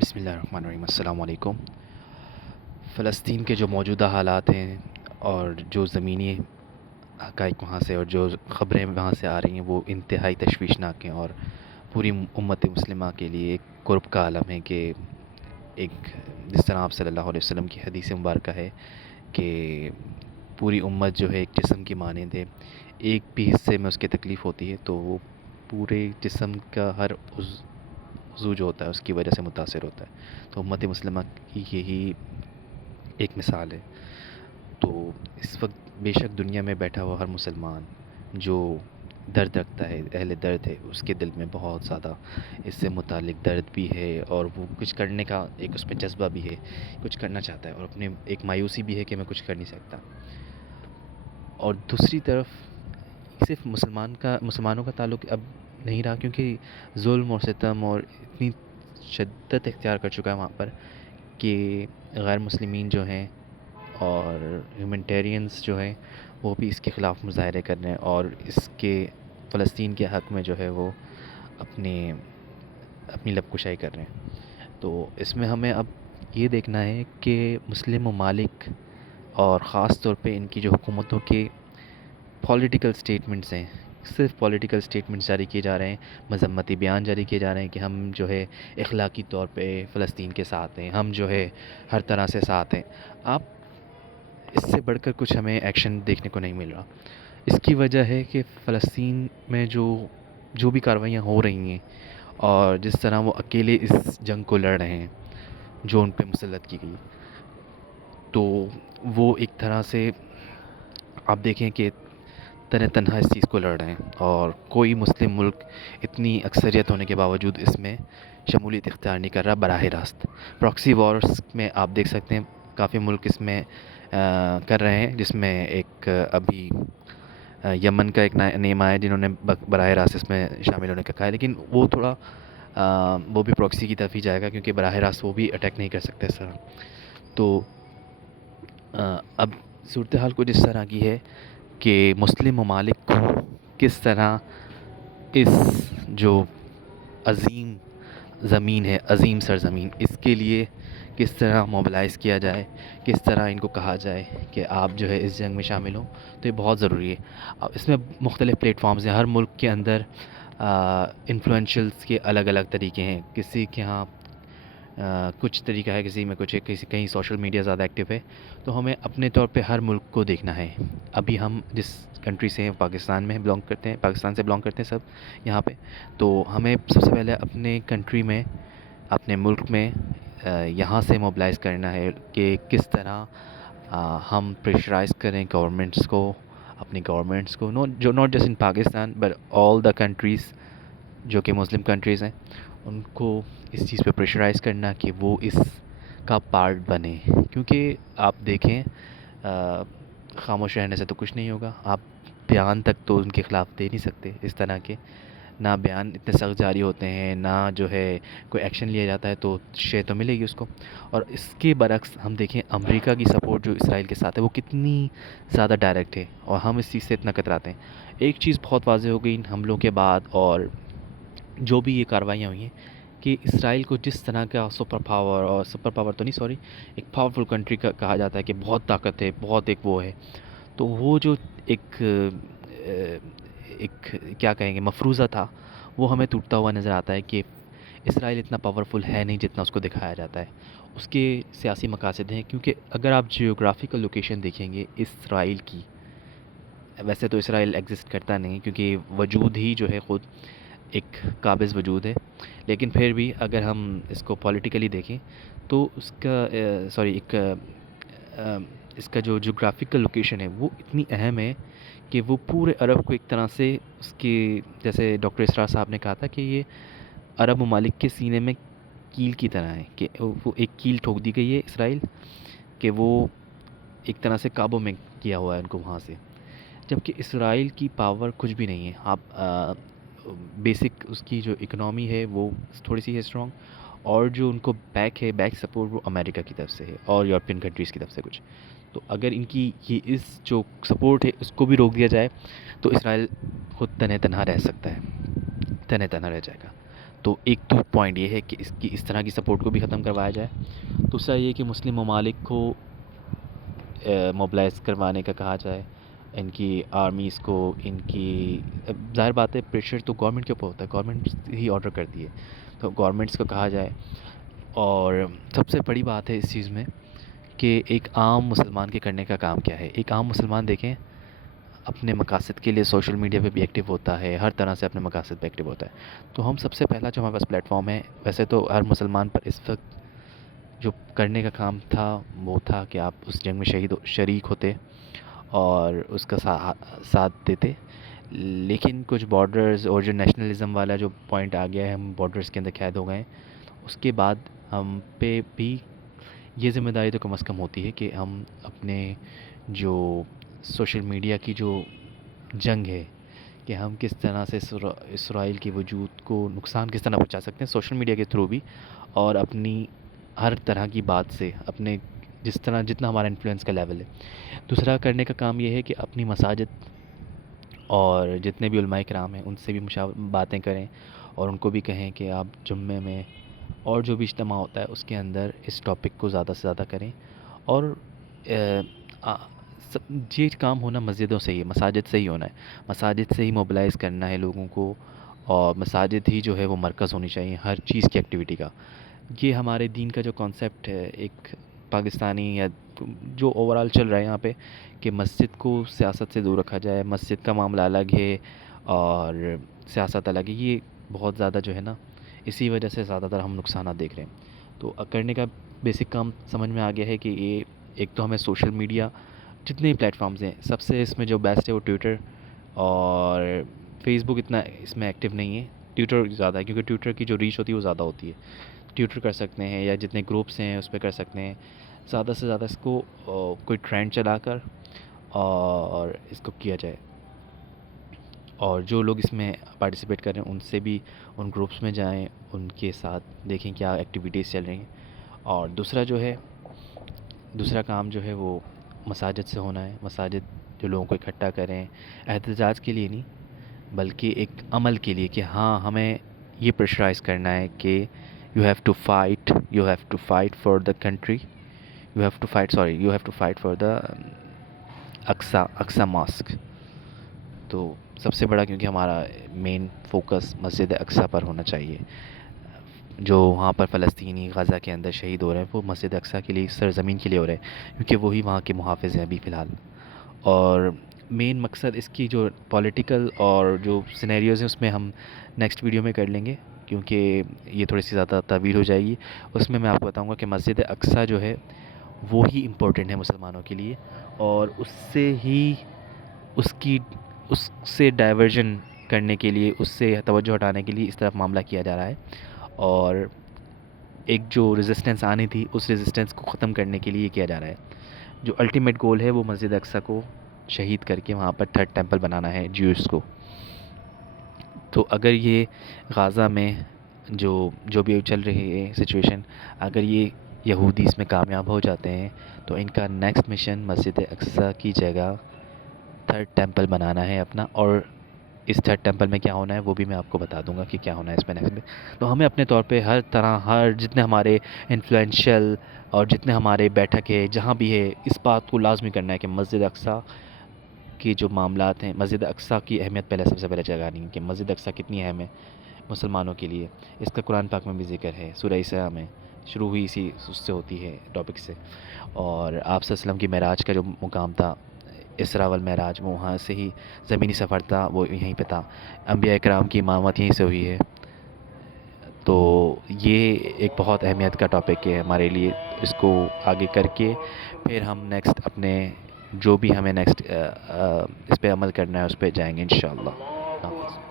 بسم اللہ الرحمن الرحیم، السلام علیکم۔ فلسطین کے جو موجودہ حالات ہیں اور جو زمینی حقائق وہاں سے اور جو خبریں وہاں سے آ رہی ہیں وہ انتہائی تشویشناک ہیں، اور پوری امت مسلمہ کے لیے ایک کرب کا عالم ہے کہ ایک جس طرح آپ صلی اللہ علیہ وسلم کی حدیث مبارکہ ہے کہ پوری امت جو ہے ایک جسم کی مانند ہے، ایک بھی حصے میں اس کی تکلیف ہوتی ہے تو وہ پورے جسم کا ہر عضو جو ہوتا ہے اس کی وجہ سے متاثر ہوتا ہے۔ تو امت مسلمہ کی یہی ایک مثال ہے۔ تو اس وقت بے شک دنیا میں بیٹھا ہوا ہر مسلمان جو درد رکھتا ہے، اہل درد ہے، اس کے دل میں بہت زیادہ اس سے متعلق درد بھی ہے، اور وہ کچھ کرنے کا ایک اس میں جذبہ بھی ہے، کچھ کرنا چاہتا ہے، اور اپنے ایک مایوسی بھی ہے کہ میں کچھ کر نہیں سکتا۔ اور دوسری طرف صرف مسلمانوں کا تعلق اب نہیں رہا، کیونکہ ظلم اور ستم اور اتنی شدت اختیار کر چکا ہے وہاں پر کہ غیر مسلمین جو ہیں اور ہیومنٹیرینز جو ہیں وہ بھی اس کے خلاف مظاہرے کر رہے ہیں، اور اس کے فلسطین کے حق میں جو ہے وہ اپنی لب کشائی کر رہے ہیں۔ تو اس میں ہمیں اب یہ دیکھنا ہے کہ مسلم ممالک اور خاص طور پہ ان کی جو حکومتوں کے پولیٹیکل سٹیٹمنٹس ہیں، صرف پولیٹیکل سٹیٹمنٹس جاری کیے جا رہے ہیں، مذمتی بیان جاری کیے جا رہے ہیں کہ ہم جو ہے اخلاقی طور پہ فلسطین کے ساتھ ہیں، ہم جو ہے ہر طرح سے ساتھ ہیں۔ آپ اس سے بڑھ کر کچھ ہمیں ایکشن دیکھنے کو نہیں مل رہا۔ اس کی وجہ ہے کہ فلسطین میں جو بھی کارروائیاں ہو رہی ہیں اور جس طرح وہ اکیلے اس جنگ کو لڑ رہے ہیں جو ان پہ مسلط کی گئی، تو وہ ایک طرح سے آپ دیکھیں کہ تنہا اس چیز کو لڑ رہے ہیں، اور کوئی مسلم ملک اتنی اکثریت ہونے کے باوجود اس میں شمولیت اختیار نہیں کر رہا براہ راست۔ پراکسی وارز میں آپ دیکھ سکتے ہیں کافی ملک اس میں کر رہے ہیں، جس میں ایک ابھی یمن کا ایک نیم آیا جنہوں نے براہ راست اس میں شامل ہونے کا کہا ہے، لیکن وہ تھوڑا وہ بھی پراکسی کی طرف ہی جائے گا، کیونکہ براہ راست وہ بھی اٹیک نہیں کر سکتے اس طرح۔ تو اب صورتحال کچھ اس طرح کی ہے کہ مسلم ممالک کو کس طرح اس جو عظیم زمین ہے، عظیم سرزمین، اس کے لیے کس طرح موبلائز کیا جائے، کس طرح ان کو کہا جائے کہ آپ جو ہے اس جنگ میں شامل ہوں، تو یہ بہت ضروری ہے۔ اب اس میں مختلف پلیٹ فارمز ہیں، ہر ملک کے اندر انفلوئنشلس کے الگ الگ طریقے ہیں، کسی کے ہاں کچھ طریقہ ہے، کسی میں کچھ ہے، کہیں سوشل میڈیا زیادہ ایکٹیو ہے۔ تو ہمیں اپنے طور پہ ہر ملک کو دیکھنا ہے۔ ابھی ہم جس کنٹری سے ہیں پاکستان میں بلانگ کرتے ہیں، پاکستان سے بلانگ کرتے ہیں سب یہاں پہ، تو ہمیں سب سے پہلے اپنے کنٹری میں، اپنے ملک میں یہاں سے موبلائز کرنا ہے کہ کس طرح ہم پریشرائز کریں گورنمنٹس کو، اپنی گورنمنٹس کو، not just in Pakistan but all the countries جو کہ مسلم کنٹریز ہیں، ان کو اس چیز پہ پریشرائز کرنا کہ وہ اس کا پارٹ بنے، کیونکہ آپ دیکھیں خاموش رہنے سے تو کچھ نہیں ہوگا۔ آپ بیان تک تو ان کے خلاف دے نہیں سکتے اس طرح کے، نہ بیان اتنے سخت جاری ہوتے ہیں، نہ جو ہے کوئی ایکشن لیا جاتا ہے تو شے تو ملے گی اس کو۔ اور اس کے برعکس ہم دیکھیں امریکہ کی سپورٹ جو اسرائیل کے ساتھ ہے وہ کتنی زیادہ ڈائریکٹ ہے، اور ہم اس چیز سے اتنا کتراتے ہیں۔ ایک چیز بہت واضح ہو گئی ان حملوں کے بعد اور جو بھی یہ کارروائیاں ہوئی ہیں، کہ اسرائیل کو جس طرح کا سپر پاور تو نہیں، سوری، ایک پاورفل کنٹری کا کہا جاتا ہے کہ بہت طاقت ہے، بہت ایک وہ ہے، تو وہ جو ایک ایک کیا کہیں گے مفروضہ تھا، وہ ہمیں ٹوٹتا ہوا نظر آتا ہے کہ اسرائیل اتنا پاورفل ہے نہیں جتنا اس کو دکھایا جاتا ہے۔ اس کے سیاسی مقاصد ہیں، کیونکہ اگر آپ جیوگرافیکل لوکیشن دیکھیں گے اسرائیل کی، ویسے تو اسرائیل ایگزسٹ کرتا نہیں کیونکہ وجود ہی جو ہے خود ایک قابض وجود ہے، لیکن پھر بھی اگر ہم اس کو پولیٹیکلی دیکھیں تو اس کا اس کا جو جغرافیکل لوکیشن ہے وہ اتنی اہم ہے کہ وہ پورے عرب کو ایک طرح سے اس کے، جیسے ڈاکٹر اسرار صاحب نے کہا تھا کہ یہ عرب ممالک کے سینے میں کیل کی طرح ہے، کہ وہ ایک کیل ٹھوک دی گئی ہے اسرائیل، کہ وہ ایک طرح سے قابو میں کیا ہوا ہے ان کو وہاں سے، جبکہ اسرائیل کی پاور کچھ بھی نہیں ہے۔ آپ بیسک اس کی جو اکنامی ہے وہ تھوڑی سی ہے اسٹرانگ، اور جو ان کو بیک سپورٹ وہ امریکہ کی طرف سے ہے اور یورپین کنٹریز کی طرف سے کچھ، تو اگر ان کی یہ اس جو سپورٹ ہے اس کو بھی روک دیا جائے تو اسرائیل خود تنہا رہ سکتا ہے، تنہا رہ جائے گا۔ تو ایک تو پوائنٹ یہ ہے کہ اس طرح کی سپورٹ کو بھی ختم کروایا جائے. دوسرا یہ کہ مسلم ممالک کو موبلائز کروانے کا کہا جائے، ان کی آرمیز کو، ان کی ظاہر بات ہے پریشر تو گورنمنٹ کے اوپر ہوتا ہے، گورنمنٹ ہی آرڈر کرتی ہے، تو گورنمنٹس کو کہا جائے. اور سب سے بڑی بات ہے اس چیز میں کہ ایک عام مسلمان کے کرنے کا کام کیا ہے. ایک عام مسلمان دیکھیں اپنے مقاصد کے لیے سوشل میڈیا پہ بھی ایکٹیو ہوتا ہے، ہر طرح سے اپنے مقاصد پہ ایکٹیو ہوتا ہے. تو ہم سب سے پہلا جو ہمارے پاس پلیٹ فارم ہے، ویسے تو ہر مسلمان پر اس وقت جو کرنے کا کام تھا وہ تھا کہ آپ اس جنگ میں شریک ہوتے اور اس کا ساتھ دیتے. لیکن کچھ بارڈرز اور جو نیشنلزم والا جو پوائنٹ آ گیا ہے، ہم بارڈرز کے اندر قید ہو گئے ہیں. اس کے بعد ہم پہ بھی یہ ذمہ داری تو کم از کم ہوتی ہے کہ ہم اپنے جو سوشل میڈیا کی جو جنگ ہے کہ ہم کس طرح سے اسرائیل کے وجود کو نقصان کس طرح پہنچا سکتے ہیں سوشل میڈیا کے تھرو بھی، اور اپنی ہر طرح کی بات سے اپنے جس طرح جتنا ہمارا انفلوئنس کا لیول ہے. دوسرا کرنے کا کام یہ ہے کہ اپنی مساجد اور جتنے بھی علماء کرام ہیں ان سے بھی باتیں کریں اور ان کو بھی کہیں کہ آپ جمعے میں اور جو بھی اجتماع ہوتا ہے اس کے اندر اس ٹاپک کو زیادہ سے زیادہ کریں. اور یہ کام ہونا مسجدوں سے ہی، مساجد سے ہی ہونا ہے، مساجد سے ہی موبلائز کرنا ہے لوگوں کو، اور مساجد ہی جو ہے وہ مرکز ہونی چاہیے ہر چیز کی ایکٹیویٹی کا. یہ ہمارے دین کا جو کانسیپٹ ہے ایک پاکستانی یا جو اوورال چل رہا ہے یہاں پہ کہ مسجد کو سیاست سے دور رکھا جائے، مسجد کا معاملہ الگ ہے اور سیاست الگ ہے. یہ بہت زیادہ جو ہے نا اسی وجہ سے زیادہ تر ہم نقصانات دیکھ رہے ہیں. تو کرنے کا بیسک کام سمجھ میں آ گیا ہے کہ یہ ایک تو ہمیں سوشل میڈیا جتنے پلیٹ فارمز ہیں سب سے اس میں جو بیسٹ ہے وہ ٹویٹر، اور فیس بک اتنا اس میں ایکٹیو نہیں ہے، ٹویٹر زیادہ ہے کیونکہ ٹویٹر کی جو ریچ ہوتی ہے وہ زیادہ ہوتی ہے. ٹویٹر کر سکتے ہیں یا جتنے گروپس ہیں اس پہ کر سکتے ہیں. زیادہ سے زیادہ اس کو کوئی ٹرینڈ چلا کر اور اس کو کیا جائے. اور جو لوگ اس میں پارٹیسپیٹ کر رہے ہیں ان سے بھی ان گروپس میں جائیں، ان کے ساتھ دیکھیں کیا ایکٹیویٹیز چل رہی ہیں. اور دوسرا جو ہے دوسرا کام جو ہے وہ مساجد سے ہونا ہے. مساجد جو لوگوں کو اکٹھا کریں احتجاج کے لیے نہیں بلکہ ایک عمل کے لیے کہ ہاں ہمیں یہ پریشرائز کرنا ہے کہ you have to fight for the country, you have to fight for the Aqsa mosque. تو سب سے بڑا کیونکہ ہمارا مین فوکس مسجد اقصی پر ہونا چاہیے. جو وہاں پر فلسطینی غزہ کے اندر شہید ہو رہے ہیں وہ مسجد اقصی کے لیے، سرزمین کے لیے ہو رہے ہیں کیونکہ وہی وہاں کے محافظ ہیں ابھی فی الحال. اور مین مقصد اس کی جو پولیٹیکل اور جو سینیریوز ہیں اس میں ہم نیکسٹ ویڈیو میں کر لیں گے کیونکہ یہ تھوڑی سی زیادہ طویل ہو جائے گی. اس میں آپ کو بتاؤں گا کہ مسجد اقصی جو ہے وہی امپورٹنٹ ہے مسلمانوں کے لیے، اور اس سے ڈائیورژن کرنے کے لیے، اس سے توجہ ہٹانے کے لیے اس طرف معاملہ کیا جا رہا ہے. اور ایک جو ریزسٹنس آنی تھی اس ریزسٹنس کو ختم کرنے کے لیے کیا جا رہا ہے. جو الٹیمیٹ گول ہے وہ مسجد اقصی کو شہید کر کے وہاں پر تھرڈ ٹیمپل بنانا ہے جیوز کو. تو اگر یہ غزہ میں جو بھی چل رہی ہے سچویشن، اگر یہ یہودی اس میں کامیاب ہو جاتے ہیں تو ان کا نیکسٹ مشن مسجد اقصی کی جگہ تھرڈ ٹیمپل بنانا ہے اپنا. اور اس تھرڈ ٹیمپل میں کیا ہونا ہے وہ بھی میں آپ کو بتا دوں گا کہ کیا ہونا ہے اس میں نیکسٹ میں. تو ہمیں اپنے طور پہ ہر جتنے ہمارے انفلوئنشل اور جتنے ہمارے بیٹھک ہے جہاں بھی ہے اس بات کو لازمی کرنا ہے کہ مسجد اقصی کی جو معاملات ہیں، مسجد اقصی کی اہمیت پہلے سب سے پہلے جگانی کہ مسجد اقصی کتنی اہم ہے مسلمانوں کے لیے. اس کا قرآن پاک میں بھی ذکر ہے، سورہ اسراء میں شروع ہوئی اسی اس سے ہوتی ہے ٹاپک سے. اور آپ صلی اللہ علیہ وسلم کی معراج کا جو مقام تھا، اسراء والمعراج، وہ وہاں سے ہی زمینی سفر تھا وہ یہیں پہ تھا. انبیاء کرام کی امامت یہیں سے ہوئی ہے. تو یہ ایک بہت اہمیت کا ٹاپک ہے ہمارے لیے. اس کو آگے کر کے پھر ہم نیکسٹ اپنے جو بھی ہمیں نیکسٹ اس پہ عمل کرنا ہے اس پہ جائیں گے انشاءاللہ. اللہ حافظ.